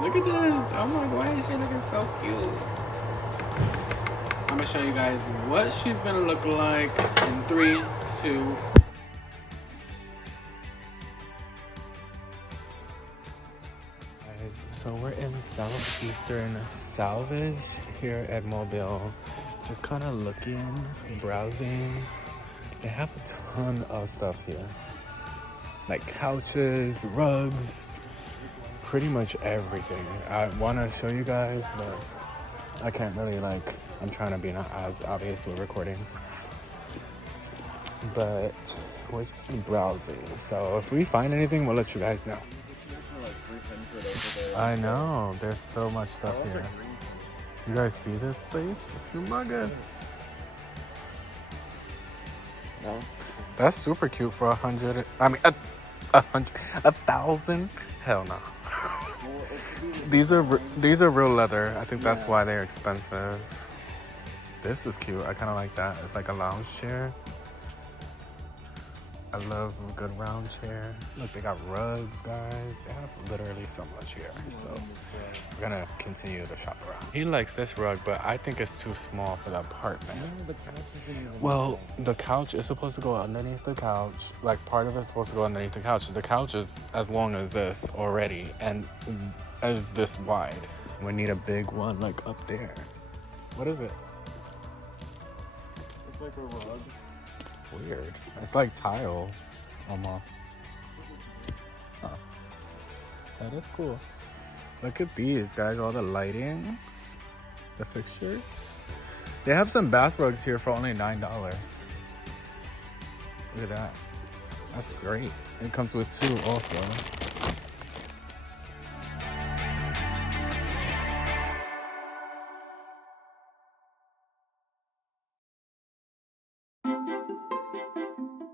Look at this. Oh my god, why is she looking so cute? I'm gonna show you guys what she's gonna look like in 3, 2. Guys, so we're in Southeastern Salvage here at Mobile. Just kind of looking, browsing. They have a ton of stuff here. Like couches, rugs, pretty much everything. I want to show you guys, but I can't really I'm trying to be not as obvious with recording. But we're just browsing. So if we find anything, we'll let you guys know. I know, there's so much stuff here. You guys see this place? It's humongous. No. That's super cute for 100. I mean, 1,000. Hell no. These are real leather. I think that's why they're expensive. This is cute. I kind of like that. It's like a lounge chair. I love a good round chair. Look, they got rugs, guys. They have literally so much here. So we're gonna continue to shop around. He likes this rug, but I think it's too small for the apartment. Well, the couch is supposed to go underneath the couch. Like, part of it's supposed to go underneath the couch. The couch is as long as this already and as this wide. We need a big one, like up there. What is it? It's like a rug. Weird. It's like tile, almost. Huh. That is cool. Look at these, guys. All the lighting, the fixtures. They have some bath rugs here for only $9. Look at that. That's great. It comes with 2 also.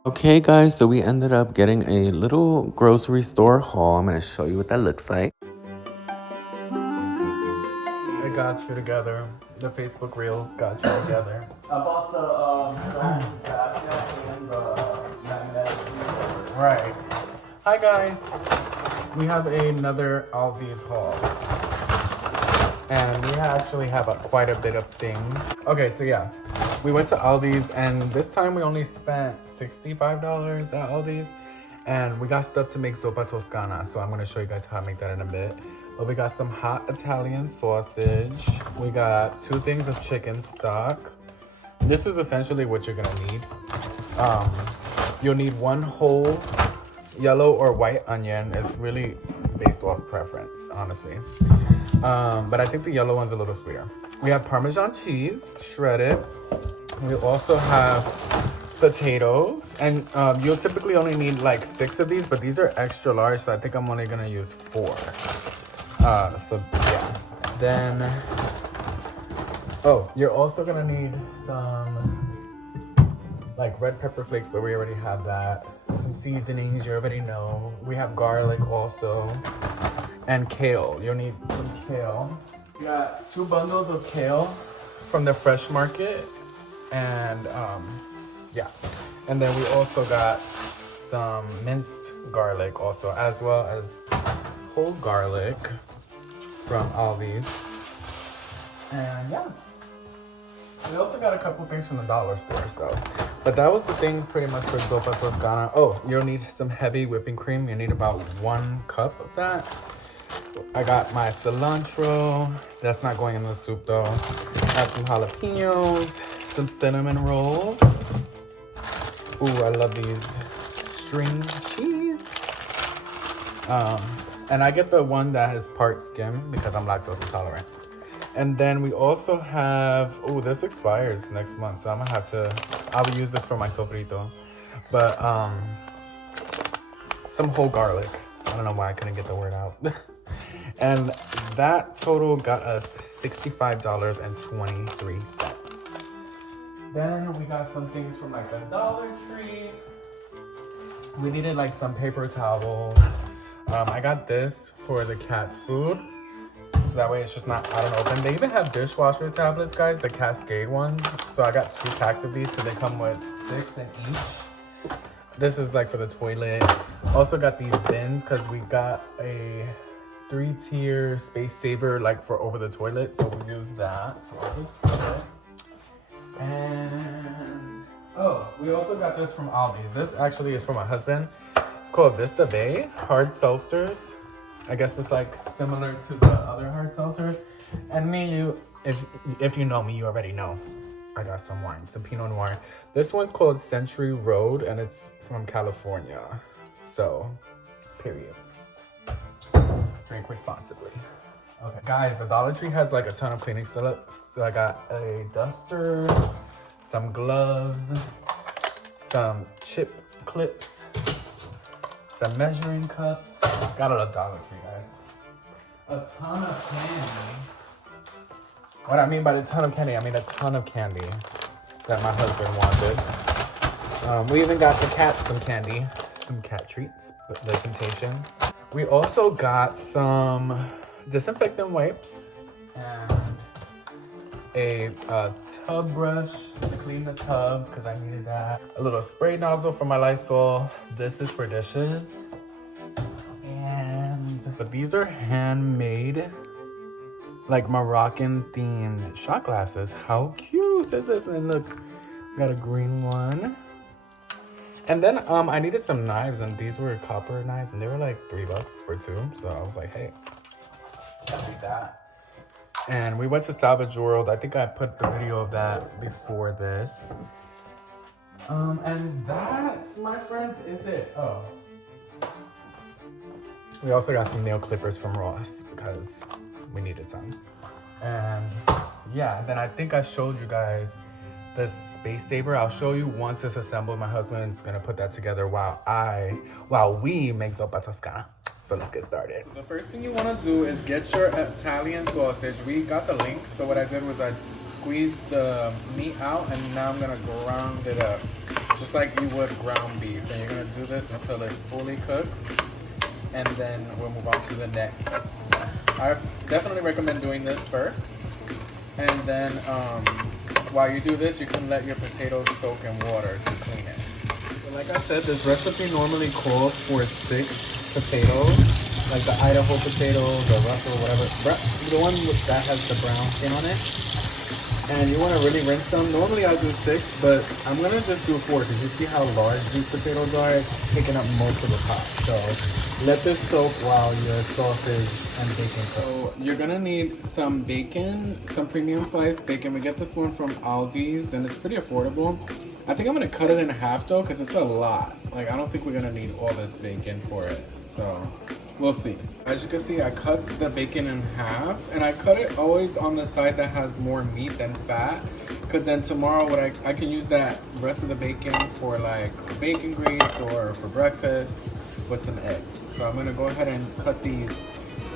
Okay guys, so we ended up getting a little grocery store haul. I'm gonna show you what that looks like. I got you together. The Facebook Reels got you together. I bought the stone cabinet and the magnetic. Right. Hi guys. We have another ALDI's haul. And we actually have quite a bit of things. Okay, so yeah. We went to ALDI's and this time we only spent $65 at ALDI's. And we got stuff to make Zuppa Toscana. So I'm going to show you guys how to make that in a bit. But we got some hot Italian sausage. We got 2 things of chicken stock. This is essentially what you're going to need. You'll need 1 whole yellow or white onion. It's really based off preference, honestly. But I think the yellow one's a little sweeter. We have Parmesan cheese, shredded. We also have potatoes. And you'll typically only need like 6 of these, but these are extra large, so I think I'm only gonna use 4. So yeah. Then, oh, you're also gonna need some like red pepper flakes, but we already have that. Some seasonings, you already know. We have garlic also. And kale. You'll need some kale. We got 2 bundles of kale from the fresh market. And yeah. And then we also got some minced garlic also, as well as whole garlic from ALDI's. And yeah. We also got a couple things from the dollar store, so. But that was the thing pretty much for Zuppa Toscana. Oh, you'll need some heavy whipping cream. You need about 1 cup of that. I got my cilantro. That's not going in the soup though. I have some jalapenos, some cinnamon rolls. Ooh, I love these. String cheese. And I get the one that has part skim because I'm lactose intolerant. And then we also have, oh, this expires next month, so I'm gonna have to, I'll use this for my sofrito. But some whole garlic. I don't know why I couldn't get the word out. And that total got us $65.23. Then we got some things from like the Dollar Tree. We needed like some paper towels. I got this for the cat's food. So that way it's just not out and open. They even have dishwasher tablets, guys, the Cascade ones. So I got 2 packs of these because they come with 6 in each. This is like for the toilet. Also got these bins because we got a 3-tier space saver, like for over the toilet. So we use that for over the toilet. And oh, we also got this from ALDI. This actually is for my husband. It's called Vista Bay hard seltzers. I guess it's like similar to the other hard seltzers. And me and you, if you know me, you already know. I got some wine, some Pinot Noir. This one's called Century Road, and it's from California. So, period. Drink responsibly. Okay, guys, the Dollar Tree has like a ton of cleaning stuff. So I got a duster, some gloves, some chip clips, some measuring cups. Got it at Dollar Tree, guys. A ton of candy. What I mean by the ton of candy, I mean a ton of candy that my husband wanted. We even got the cat some candy, some cat treats, but the temptation. We also got some disinfectant wipes and a tub brush to clean the tub because I needed that. A little spray nozzle for my Lysol. This is for dishes. But these are handmade, like Moroccan themed shot glasses. How cute is this? And look, got a green one. And then I needed some knives, and these were copper knives, and they were like $3 for 2. So I was like, hey, I need that. And we went to Salvage World. I think I put the video of that before this. And that, my friends, is it. Oh. We also got some nail clippers from Ross because we needed some. And yeah, then I think I showed you guys the space saver. I'll show you once it's assembled. My husband's gonna put that together while we make Zuppa Toscana. So let's get started. The first thing you wanna do is get your Italian sausage. We got the link, so what I did was I squeezed the meat out and now I'm gonna ground it up. Just like you would ground beef. And you're gonna do this until it fully cooks. And then we'll move on to the next step. I definitely recommend doing this first. And then while you do this, you can let your potatoes soak in water to clean it. So like I said, this recipe normally calls for 6 potatoes. Like the Idaho potato, the Russell, whatever. The one that has the brown skin on it. And you want to really rinse them. Normally I do 6, but I'm going to just do 4 because you see how large these potatoes are. It's taking up most of the pot. So let this soak while your sausage and bacon cook. So you're going to need some bacon, some premium sliced bacon. We get this one from Aldi's and it's pretty affordable. I think I'm going to cut it in half though because it's a lot. Like I don't think we're going to need all this bacon for it. So we'll see. As you can see, I cut the bacon in half and I cut it always on the side that has more meat than fat because then tomorrow I can use that rest of the bacon for like bacon grease or for breakfast with some eggs. So I'm gonna go ahead and cut these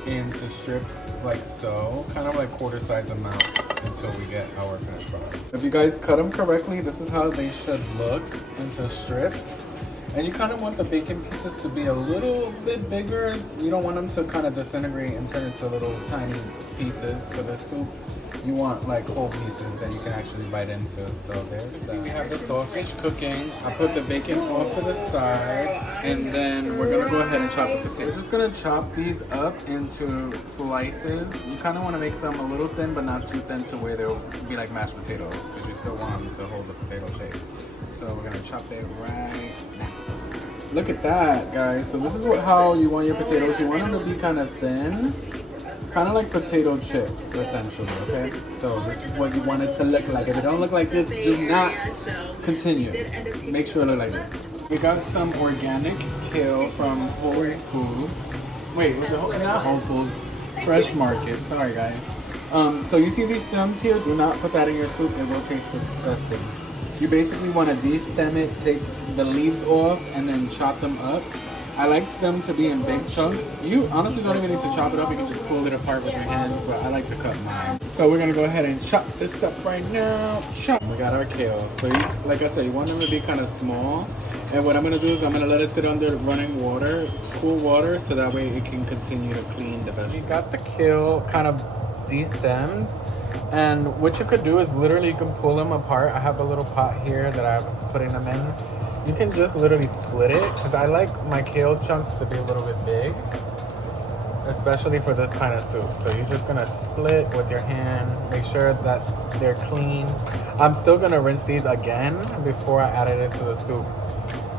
into strips like so, kind of like quarter size amount until we get our finished product. If you guys cut them correctly, this is how they should look into strips. And you kind of want the bacon pieces to be a little bit bigger. You don't want them to kind of disintegrate and turn into little tiny pieces for the soup. You want like whole pieces that you can actually bite into. So there it is. See, we have the sausage cooking. I put the bacon off to the side. And then we're going to go ahead and chop the potatoes. We're just going to chop these up into slices. You kind of want to make them a little thin, but not too thin to where they'll be like mashed potatoes. Because you still want them to hold the potato shape. So we're gonna chop it right now. Look at that, guys. So this is how you want your potatoes. You want them to be kind of thin, kind of like potato chips, essentially, okay? So this is what you want it to look like. If it don't look like this, do not continue. Make sure it look like this. We got some organic kale from Whole Foods. Wait, was it not Whole Foods? Fresh Market, sorry guys. So you see these stems here? Do not put that in your soup, it will taste disgusting. You basically want to de-stem it, take the leaves off, and then chop them up. I like them to be in big chunks. You honestly don't even need to chop it up. You can just pull it apart with your hands, but I like to cut mine. So we're going to go ahead and chop this up right now. Chop. We got our kale. So like I said, you want them to be kind of small. And what I'm going to do is I'm going to let it sit under running water, cool water, so that way it can continue to clean the vegetables. We got the kale kind of de-stemmed. And what you could do is literally you can pull them apart. I have a little pot here that I'm putting them in. You can just literally split it because I like my kale chunks to be a little bit big. especially for this kind of soup. So you're just gonna split with your hand, make sure that they're clean. I'm still gonna rinse these again before I add it into the soup.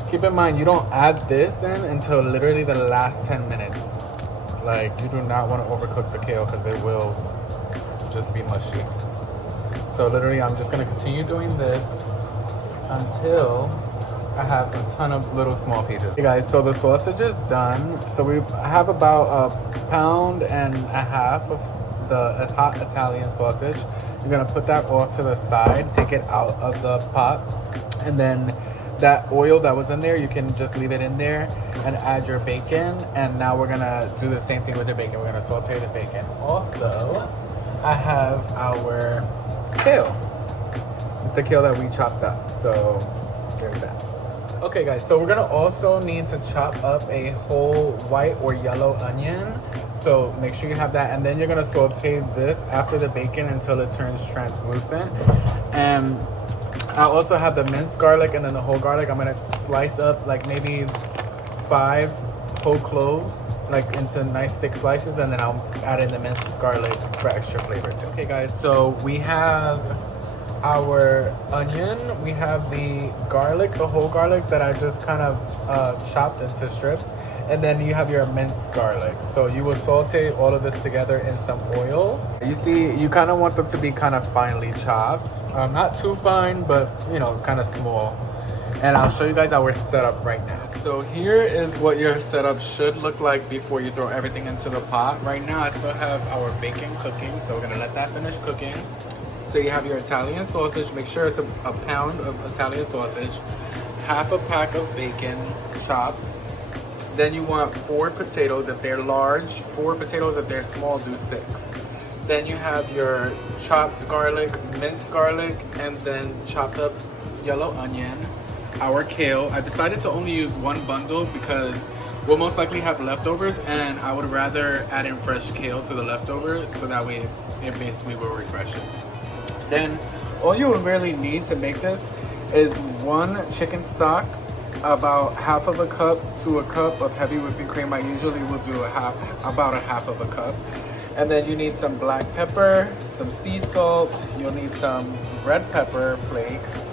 Keep in mind, you don't add this in until literally the last 10 minutes. Like, you do not want to overcook the kale because it will just be mushy. So literally, I'm just gonna continue doing this until I have a ton of little small pieces. Hey guys, so the sausage is done. So we have about 1.5 pounds of the hot Italian sausage. You're gonna put that off to the side, take it out of the pot, and then that oil that was in there, you can just leave it in there and add your bacon. And now we're gonna do the same thing with the bacon. We're gonna saute the bacon. Also, I have our kale. It's the kale that we chopped up. So there's that. Okay guys, so we're gonna also need to chop up a whole white or yellow onion. So make sure you have that, and then you're gonna saute this after the bacon until it turns translucent. And I also have the minced garlic and then the whole garlic. I'm gonna slice up like maybe 5 whole cloves, like into nice thick slices, and then I'll add in the minced garlic for extra flavor too. Okay guys, so we have our onion, we have the garlic, the whole garlic that I just kind of chopped into strips, and then you have your minced garlic. So you will saute all of this together in some oil. You see, you kind of want them to be kind of finely chopped, not too fine, but you know, kind of small. And I'll show you guys our setup right now. So here is what your setup should look like before you throw everything into the pot. Right now I still have our bacon cooking, so we're gonna let that finish cooking. So you have your Italian sausage. Make sure it's a pound of Italian sausage, half a pack of bacon chopped. Then you want 4 potatoes if they're large, 4 potatoes if they're small, do 6. Then you have your chopped garlic, minced garlic, and then chopped up yellow onion, our kale. I decided to only use 1 bundle because we'll most likely have leftovers, and I would rather add in fresh kale to the leftovers so that way it basically will refresh it. Then all you will really need to make this is 1 chicken stock, about half of a cup to a cup of heavy whipping cream. I usually will do about a half of a cup. And then you need some black pepper, some sea salt, you'll need some red pepper flakes,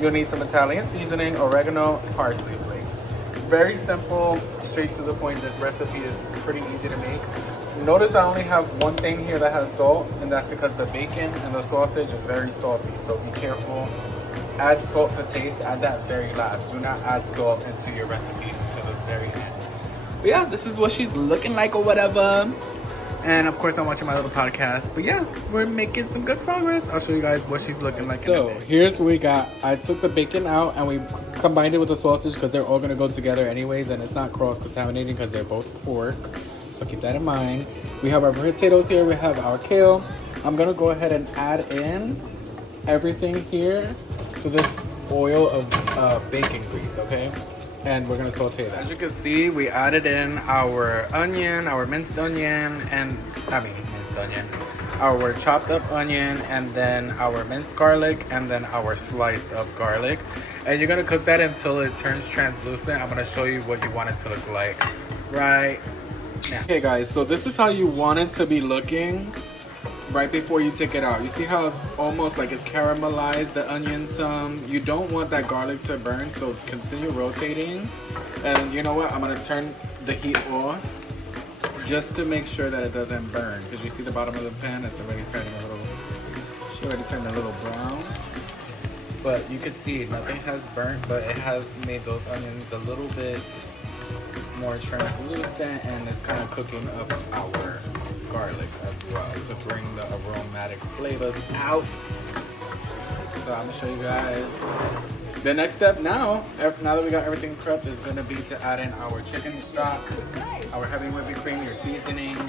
you'll need some Italian seasoning, oregano, parsley flakes. Very simple, straight to the point. This recipe is pretty easy to make. Notice I only have 1 thing here that has salt, and that's because the bacon and the sausage is very salty, so be careful. Add salt to taste, add that very last. Do not add salt into your recipe until the very end. But yeah, this is what she's looking like or whatever. And of course I'm watching my little podcast. But yeah, we're making some good progress. I'll show you guys what she's looking like. So here's what we got. I took the bacon out and we combined it with the sausage because they're all gonna go together anyways, and it's not cross-contaminating because they're both pork. So keep that in mind. We have our potatoes here, we have our kale. I'm gonna go ahead and add in everything here to this oil of bacon grease, okay? And we're gonna saute that. As you can see, we added in our onion, our minced onion, our chopped up onion, and then our minced garlic, and then our sliced up garlic. And you're gonna cook that until it turns translucent. I'm gonna show you what you want it to look like right now. Okay guys, so this is how you want it to be looking right before you take it out. You see how it's almost like it's caramelized, the onion some. You don't want that garlic to burn, so continue rotating. And you know what? I'm gonna turn the heat off just to make sure that it doesn't burn. Because you see the bottom of the pan, it's already turning a little, she already turned a little brown. But you can see nothing has burnt, but it has made those onions a little bit more translucent, and it's kind of cooking up our garlic as well to bring the aromatic flavors out. So I'm gonna show you guys the next step now that we got everything prepped is gonna be to add in our chicken stock, our heavy whipping cream, your seasonings,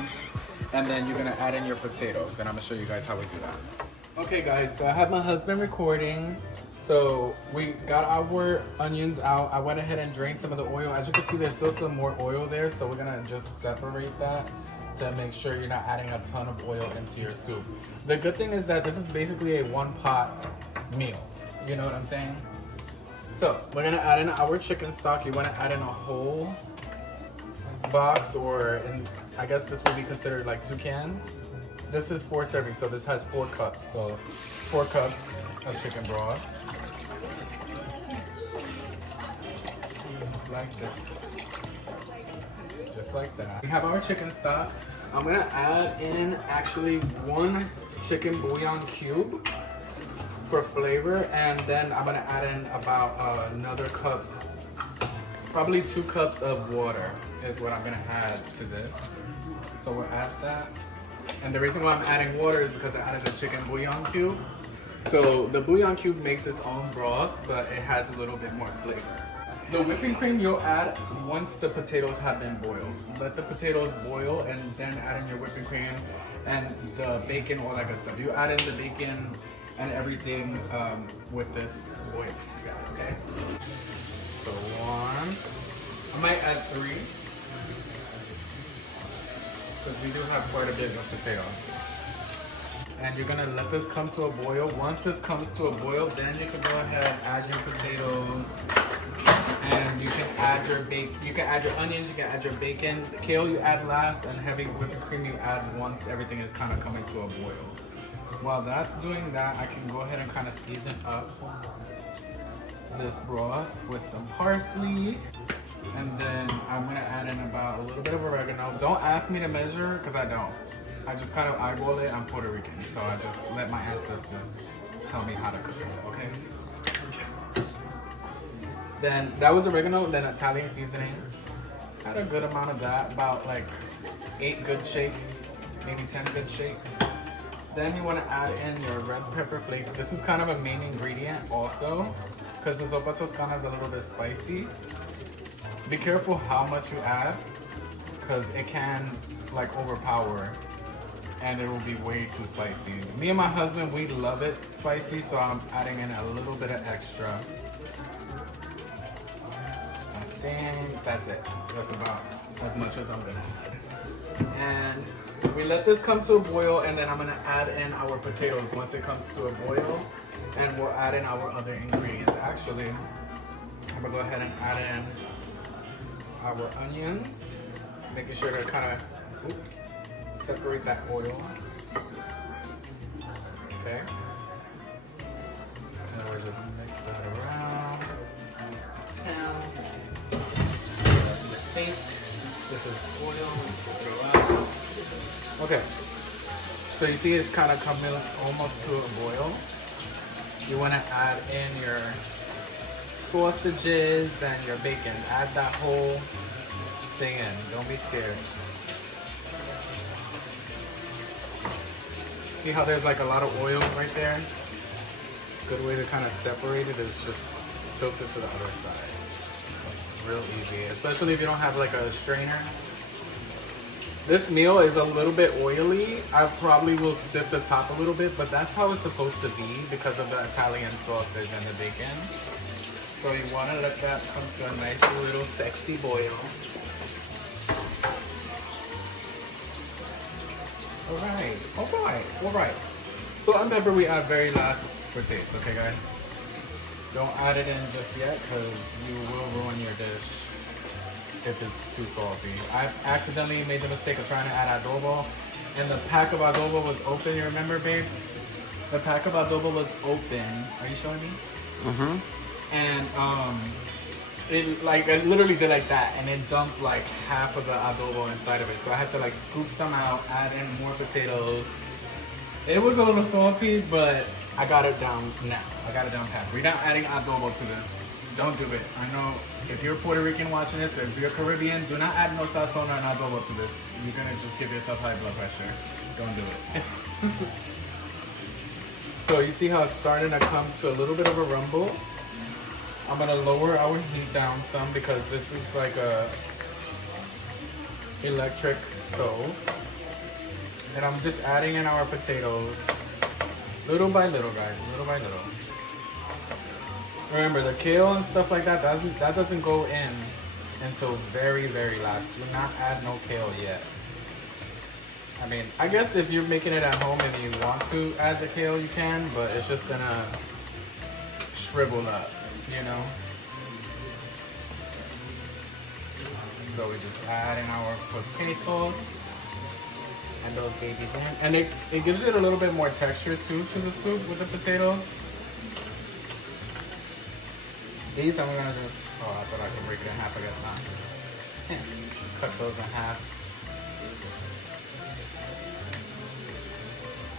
and then you're gonna add in your potatoes, and I'm gonna show you guys how we do that. Okay guys, so I have my husband recording. So we got our onions out. I went ahead and drained some of the oil. As you can see, there's still some more oil there, so we're gonna just separate that to make sure you're not adding a ton of oil into your soup. The good thing is that this is basically a 1-pot meal. You know what I'm saying? So we're gonna add in our chicken stock. You wanna add in a whole box, or I guess this would be considered like 2 cans. This is 4 servings, so this has 4 cups. So 4 cups of chicken broth. Just like that. Just like that. We have our chicken stock. I'm gonna add in actually 1 chicken bouillon cube for flavor, and then I'm gonna add in about another cup, probably 2 cups of water is what I'm gonna add to this. So we'll add that. And the reason why I'm adding water is because I added the chicken bouillon cube. So the bouillon cube makes its own broth, but it has a little bit more flavor. The whipping cream you'll add once the potatoes have been boiled. Let the potatoes boil and then add in your whipping cream and the bacon, all that good stuff. You add in the bacon and everything with this boil together, okay? So 1, I might add 3, because we do have quite a bit of potatoes. And you're gonna let this come to a boil. Once this comes to a boil, then you can go ahead and add your potatoes. And you can add your onions, you can add your bacon. The kale you add last, and heavy whipping cream you add once everything is kind of coming to a boil. While that's doing that, I can go ahead and kind of season up this broth with some parsley. And then I'm gonna add in about a little bit of oregano. Don't ask me to measure, because I don't. I just kind of eyeball it. I'm Puerto Rican, so I just let my ancestors tell me how to cook it, okay? Then that was oregano, then Italian seasoning. Had a good amount of that, about like 8 good shakes, maybe 10 good shakes. Then you want to add in your red pepper flakes. This is kind of a main ingredient also, because the Zuppa Toscana is a little bit spicy. Be careful how much you add, because it can like overpower and it will be way too spicy. Me and my husband, we love it spicy, so I'm adding in a little bit of extra. I think that's it. That's about as much as I'm gonna add. And we let this come to a boil, and then I'm gonna add in our potatoes once it comes to a boil, and we'll add in our other ingredients. Actually, I'm gonna go ahead and add in our onions, making sure to kind of separate that oil. Okay. And then we're just gonna mix that around. This is oil. Okay. So you see it's kind of coming almost to a boil. You want to add in your sausages and your bacon. Add that whole thing in. Don't be scared. See how there's like a lot of oil right there? Good way to kind of separate it is just tilt it to the other side. It's real easy, especially if you don't have like a strainer. This meal is a little bit oily. I probably will sift the top a little bit, but that's how it's supposed to be because of the Italian sausage and the bacon. So you want to let that come to a nice little sexy boil. Alright. So remember, we add very last for taste, okay guys? Don't add it in just yet, because you will ruin your dish if it's too salty. I accidentally made the mistake of trying to add adobo, and the pack of adobo was open, you remember, babe? The pack of adobo was open. Are you showing me? Mm-hmm. And it literally did like that, and it dumped like half of the adobo inside of it. So I had to like scoop some out, add in more potatoes. It was a little salty, but I got it down now. I got it down pat. We're not adding adobo to this. Don't do it. I know if you're Puerto Rican watching this, or if you're Caribbean, do not add no sazon or adobo to this. You're gonna just give yourself high blood pressure. Don't do it. So you see how it's starting to come to a little bit of a rumble. I'm gonna lower our heat down some because this is like a electric stove. And I'm just adding in our potatoes little by little, guys, little by little. Remember, the kale and stuff like that doesn't go in until very, very last. Do not add no kale yet. I mean, I guess if you're making it at home and you want to add the kale, you can, but it's just gonna shrivel up, you know? So we just add in our potatoes. and those babies in. And it gives it a little bit more texture too to the soup with the potatoes. These I'm gonna just, oh, I thought I could break it in half, I guess not. Yeah. Cut those in half.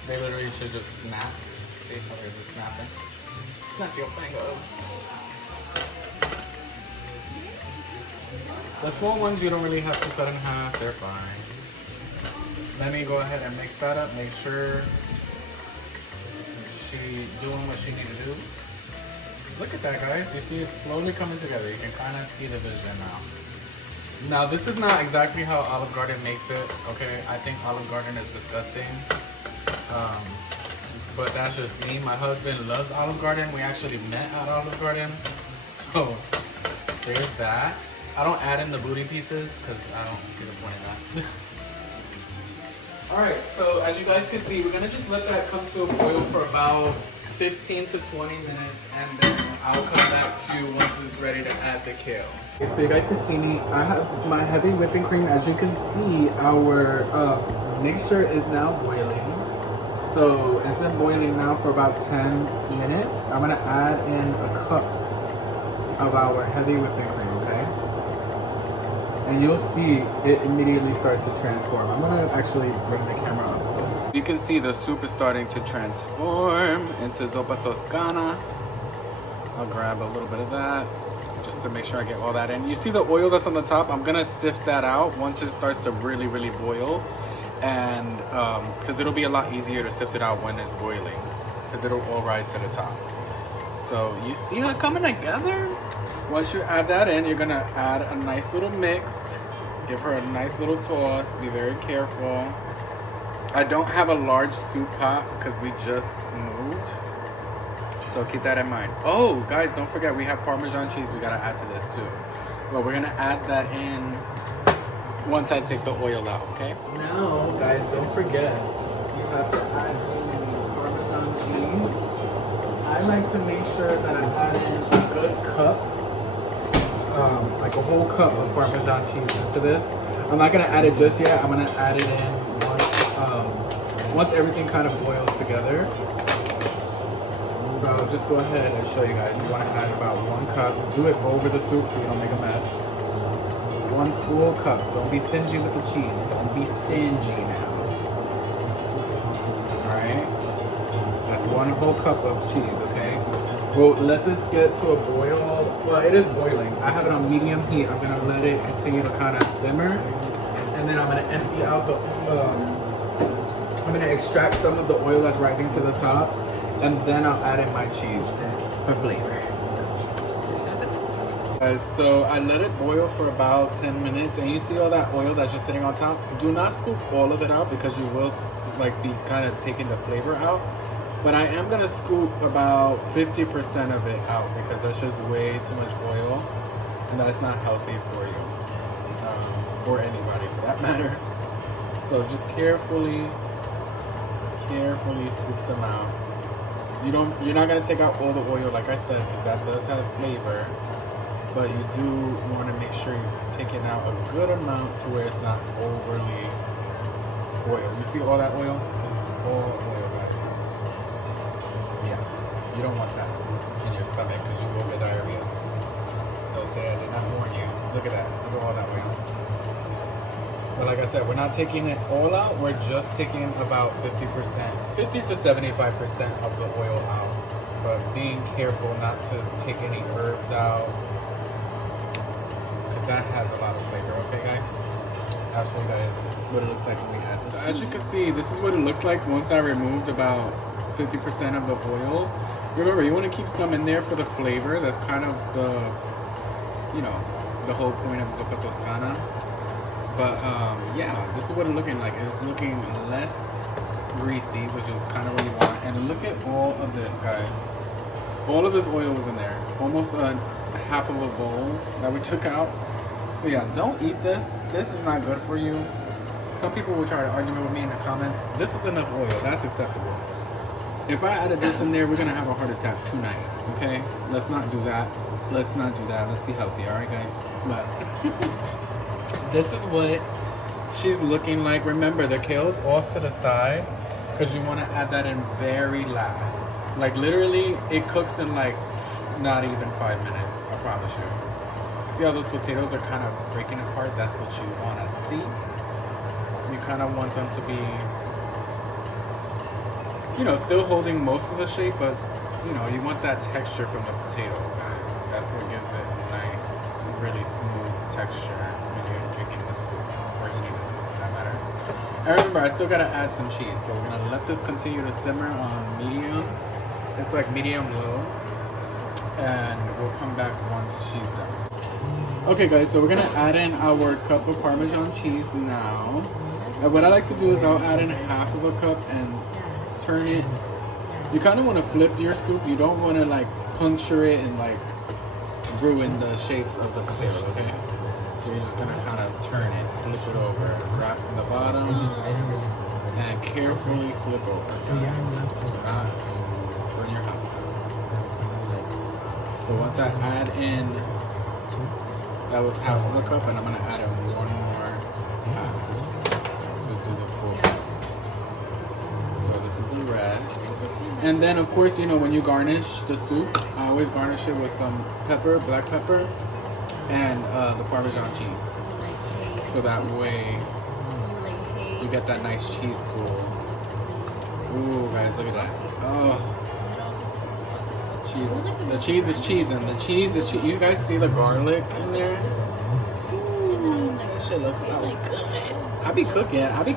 They literally should just snap. See how they're just snapping. Snap your fingers. The small ones you don't really have to cut in half, they're fine. Let me go ahead and mix that up, make sure she doing what she need to do. Look at that, guys. You see it's slowly coming together. You can kind of see the vision now. Now, this is not exactly how Olive Garden makes it, okay? I think Olive Garden is disgusting. But that's just me. My husband loves Olive Garden. We actually met at Olive Garden. So, there's that. I don't add in the booty pieces because I don't see the point of that. Alright, so as you guys can see, we're going to just let that come to a boil for about 15 to 20 minutes, and then I'll come back to you once it's ready to add the kale. So you guys can see me, I have my heavy whipping cream. As you can see, our mixture is now boiling. So it's been boiling now for about 10 minutes. I'm gonna add in a cup of our heavy whipping cream, okay? And you'll see it immediately starts to transform. I'm gonna actually bring the camera up close. You can see the soup is starting to transform into Zuppa Toscana. I'll grab a little bit of that just to make sure I get all that in. You see the oil that's on the top? I'm gonna sift that out once it starts to really, really boil. And because it'll be a lot easier to sift it out when it's boiling, because it'll all rise to the top. So you see how it coming together? Once you add that in, you're gonna add a nice little mix. Give her a nice little toss. Be very careful. I don't have a large soup pot because we just moved. So keep that in mind. Oh, guys, don't forget we have Parmesan cheese we gotta add to this too. But we're gonna add that in once I take the oil out, okay? Now, guys, don't forget, you have to add in some Parmesan cheese. I like to make sure that I add in a good cup, like a whole cup of Parmesan cheese into this. I'm not gonna add it just yet. I'm gonna add it in once everything kind of boils together. So I'll just go ahead and show you guys. You wanna add about 1 cup. Do it over the soup so you don't make a mess. 1 full cup. Don't be stingy with the cheese. Don't be stingy now. Alright? That's 1 whole cup of cheese, okay? Well, let this get to a boil. Well, it is boiling. I have it on medium heat. I'm gonna let it continue to kind of simmer. And then I'm gonna empty out the, I'm gonna extract some of the oil that's rising to the top. And then I'll add in my cheese for flavor. So I let it boil for about 10 minutes, and you see all that oil that's just sitting on top? Do not scoop all of it out because you will like be kind of taking the flavor out. But I am gonna scoop about 50% of it out because that's just way too much oil, and that is not healthy for you, or anybody for that matter. So just carefully scoop some out. You're not gonna take out all the oil, like I said, because that does have flavor. But you do want to make sure you're taking out a good amount to where it's not overly oil. You see all that oil? This is all oil, guys. Yeah, you don't want that in your stomach because you will get diarrhea. Don't say I did not warn you. Look at that. Look at all that oil. But like I said, we're not taking it all out. We're just taking about 50%, 50 to 75% of the oil out. But being careful not to take any herbs out. That has a lot of flavor, okay guys? I'll show you guys what it looks like when we add this. So as you can see, this is what it looks like once I removed about 50% of the oil. Remember, you want to keep some in there for the flavor. That's kind of the, you know, the whole point of Zuppa Toscana. But yeah, this is what it's looking like. It's looking less greasy, which is kind of what you want. And look at all of this, guys. All of this oil was in there. Almost half of a bowl that we took out. So yeah, don't eat this. This is not good for you. Some people will try to argue with me in the comments. This is enough oil. That's acceptable. If I added this in there, we're going to have a heart attack tonight. Okay? Let's not do that. Let's not do that. Let's be healthy. Alright, guys? But this is what she's looking like. Remember, the kale's off to the side because you want to add that in very last. Like literally, it cooks in like not even 5 minutes. I promise you. See how those potatoes are kind of breaking apart? That's what you want to see. You kind of want them to be, you know, still holding most of the shape, but you know, you want that texture from the potato, guys. That's what gives it a nice, really smooth texture when you're drinking the soup or eating the soup, for that matter. And remember, I still gotta add some cheese, so we're gonna let this continue to simmer on medium. It's like medium low, and we'll come back once she's done. Okay, guys, so we're gonna add in our cup of Parmesan cheese now. And what I like to do is I'll add in half of a cup and turn it. You kind of want to flip your soup. You don't want to like puncture it and like ruin the shapes of the potato, okay? So you're just gonna kind of turn it, flip it over, grab from the bottom, and carefully flip over. So yeah, not burn your house down. So once I add in, that was half of a cup, and I'm gonna add in one more half. So do the full cup. So this is the rest. And then of course, you know, when you garnish the soup, I always garnish it with some pepper, black pepper, and the Parmesan cheese. So that way you get that nice cheese pool. Ooh, guys, look at that. Oh. Cheese. The cheese is cheesing. The cheese is cheese. You guys see the garlic in there? Ooh, that shit looks so good. I be cooking. I be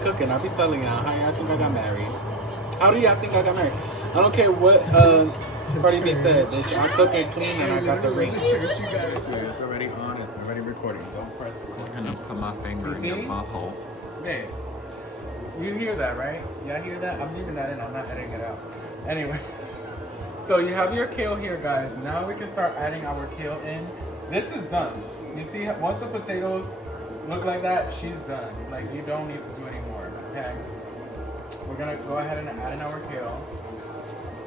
telling y'all how y'all think I got married. How do y'all think I got married? I don't care what Cardi B said. Bitch, I cook and clean and I got the ring. It's already on. It's already recording. Don't press record. I'm gonna put my finger in your butthole. Babe, you hear that, right? Y'all hear that? I'm leaving that in. I'm not editing it out. Anyway. So you have your kale here, guys. Now we can start adding our kale in. This is done. You see, once the potatoes look like that, she's done. Like, you don't need to do any more, okay? We're gonna go ahead and add in our kale.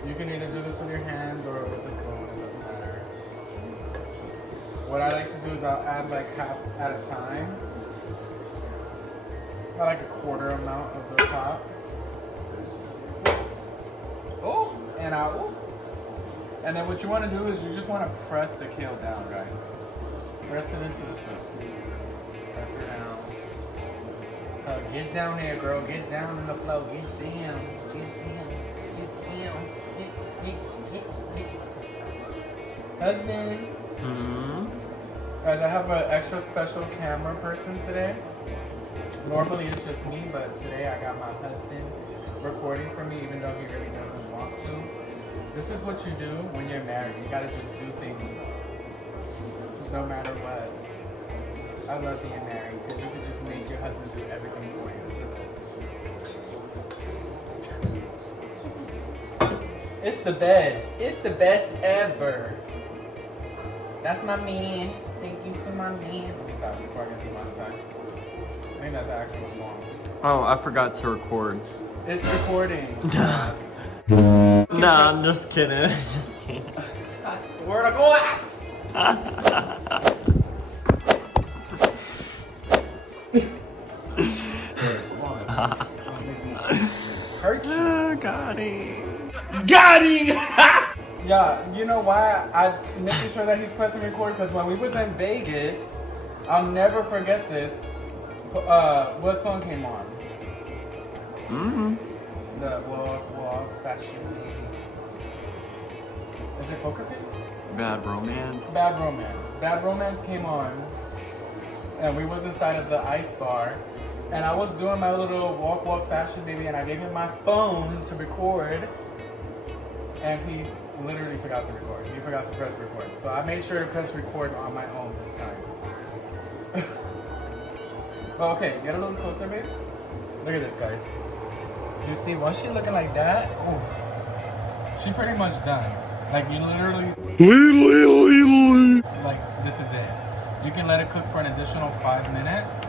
You can either do this with your hands or with a spoon, it doesn't matter. What I like to do is I'll add like half at a time. I like a quarter amount of the top. Oh, and out. And then what you want to do is you just want to press the kale down, guys. Press it into the soup. Press it down. So get down there, girl. Get down in the flow. Get down. Get down. Get down. Get. Husband. Guys, I have an extra special camera person today. Normally it's just me, but today I got my husband recording for me, even though he really doesn't want to. This is what you do when you're married. You gotta just do things no matter what. I love being married because you can just make your husband do everything for you. It's the best. It's the best ever. That's my man. Thank you to my man. Let me stop before I get too monetized. I think that's the actual song. Oh, I forgot to record. It's recording. No, I'm just kidding. Just kidding. I swear to God. Got it. Yeah, you know why I'm making sure that he's pressing record? Because when we was in Vegas, I'll never forget this. What song came on? The walk, fashion. Is it Poker Face? Bad Romance. Bad Romance. Bad Romance came on, and we was inside of the ice bar, and I was doing my little walk, fashion baby, and I gave him my phone to record, and he literally forgot to record. He forgot to press record. So I made sure to press record on my own this time. But okay, get a little closer, babe. Look at this, guys. You see, once she looking like that, ooh, she pretty much done. Like, you literally, like, this is it. You can let it cook for an additional 5 minutes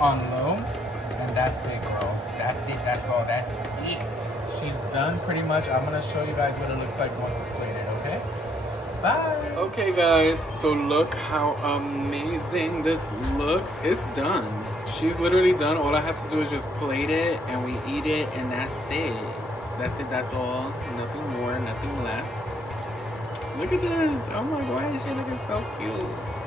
on low, and that's it, girls. That's it, that's all, that's it. She's done pretty much. I'm gonna show you guys what it looks like once it's plated, okay? Bye. Okay, guys, so look how amazing this looks. It's done. She's literally done. All I have to do is just plate it and we eat it and that's it. That's it, that's all. Nothing more, nothing less. Look at this. Oh my god, she looking so cute.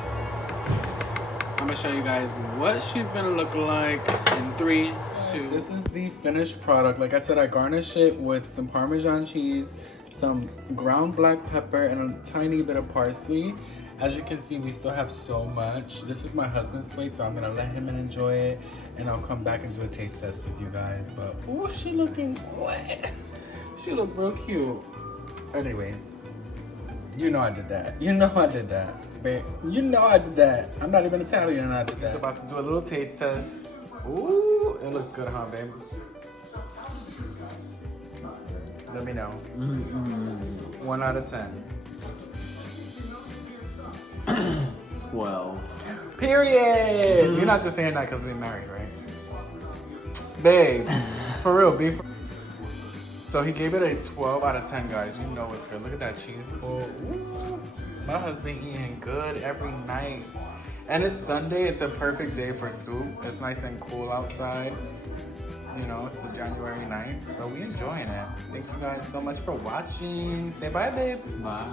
I'm gonna show you guys what she's gonna look like in 3, 2. This is the finished product. Like I said, I garnish it with some Parmesan cheese, some ground black pepper, and a tiny bit of parsley. As you can see, we still have so much. This is my husband's plate, so I'm gonna let him enjoy it, and I'll come back and do a taste test with you guys. But oh, she looking good. She look real cute. Anyways, you know I did that. You know I did that. Babe, you know I did that. I'm not even Italian and I did that. We're about to do a little taste test. Ooh, it looks good, huh, babe? Let me know. 1 out of 10. 12. Period. You're not just saying that because we're married, right? Babe, for real, be. So he gave it a 12 out of 10, guys. You know it's good. Look at that cheese pull. Ooh. My husband eating good every night. And it's Sunday. It's a perfect day for soup. It's nice and cool outside. You know, it's a January night. So we enjoying it. Thank you guys so much for watching. Say bye, babe. Bye.